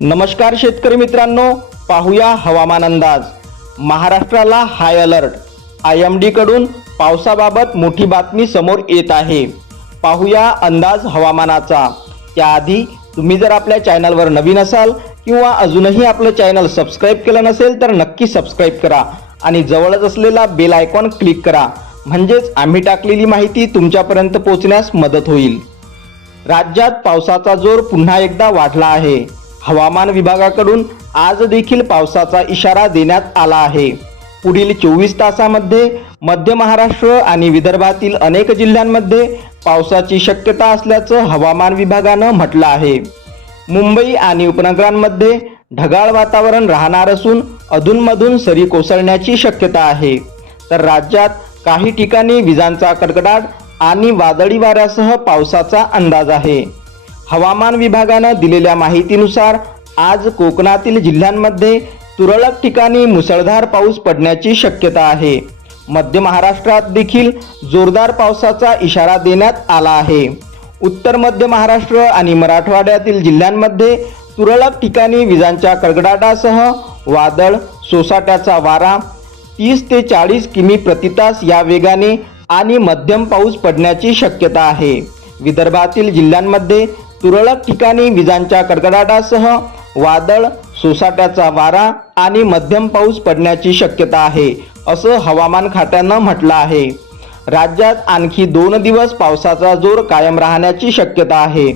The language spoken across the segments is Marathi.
नमस्कार शेतकरी मित्रांनो पाहूया हवामान अंदाज. महाराष्ट्राला हाय अलर्ट आय एमकडून पावसाबाबत मोठी बातमी समोर येत आहे. पाहूया अंदाज हवामानाचा. त्याआधी तुम्ही जर आपल्या चॅनलवर नवीन असाल किंवा अजूनही आपलं चॅनल सबस्क्राईब केलं नसेल तर नक्की सबस्क्राईब करा आणि जवळच असलेला बेल आयकॉन क्लिक करा. म्हणजेच आम्ही टाकलेली माहिती तुमच्यापर्यंत पोहोचण्यास मदत होईल. राज्यात पावसाचा जोर पुन्हा एकदा वाढला आहे. हवामान विभागाकडून आज देखील पावसाचा इशारा देण्यात आला आहे. पुढील चोवीस तासामध्ये मध्य महाराष्ट्र आणि विदर्भातील अनेक जिल्ह्यांमध्ये पावसाची शक्यता असल्याचं हवामान विभागानं म्हटलं आहे. मुंबई आणि उपनगरांमध्ये ढगाळ वातावरण राहणार असून अधूनमधून सरी कोसळण्याची शक्यता आहे. तर राज्यात काही ठिकाणी विजांचा कडकडाट आणि वादळी वाऱ्यासह पावसाचा अंदाज आहे. हवामान विभागानं दिलेल्या माहितीनुसार आज कोकणातील जिल्ह्यांमध्ये तुरळक ठिकाणी मुसळधार पाऊस पडण्याची शक्यता आहे. मध्य महाराष्ट्रात देखील जोरदार पावसाचा इशारा देण्यात आला आहे. उत्तर मध्य महाराष्ट्र आणि मराठवाड्यातील जिल्ह्यांमध्ये तुरळक ठिकाणी विजांच्या कडकडाटासह वादळ सोसाट्याचा वारा तीस ते चाळीस किमी प्रतितास या वेगाने आणि मध्यम पाऊस पडण्याची शक्यता आहे. विदर्भातील जिल्ह्यांमध्ये तुरळक ठिकाणी विजांच्या कडकडाटासह वादळ सोसाट्याचा वारा आणि मध्यम पाऊस पडण्याची शक्यता आहे असं हवामान खात्यानं म्हटलं आहे. राज्यात आणखी दोन दिवस पावसाचा जोर कायम राहण्याची शक्यता आहे.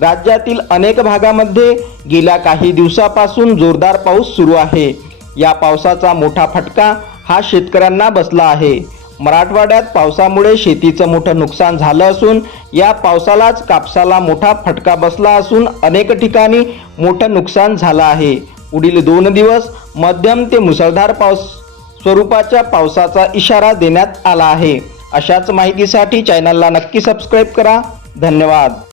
राज्यातील अनेक भागामध्ये गेल्या काही दिवसापासून जोरदार पाऊस सुरू आहे. या पावसाचा मोठा फटका हा शेतकऱ्यांना बसला आहे. मराठवाड्यात पावसामुळे शेतीचं मोठं नुकसान झालं असून या पावसालाच कापसाला मोठा फटका बसला असून अनेक ठिकाणी मोठं नुकसान झालं आहे. पुढील दोन दिवस मध्यम ते मुसळधार पाऊस स्वरूपाच्या पावसाचा इशारा देण्यात आला आहे. अशाच माहितीसाठी चॅनलला नक्की सबस्क्राईब करा. धन्यवाद.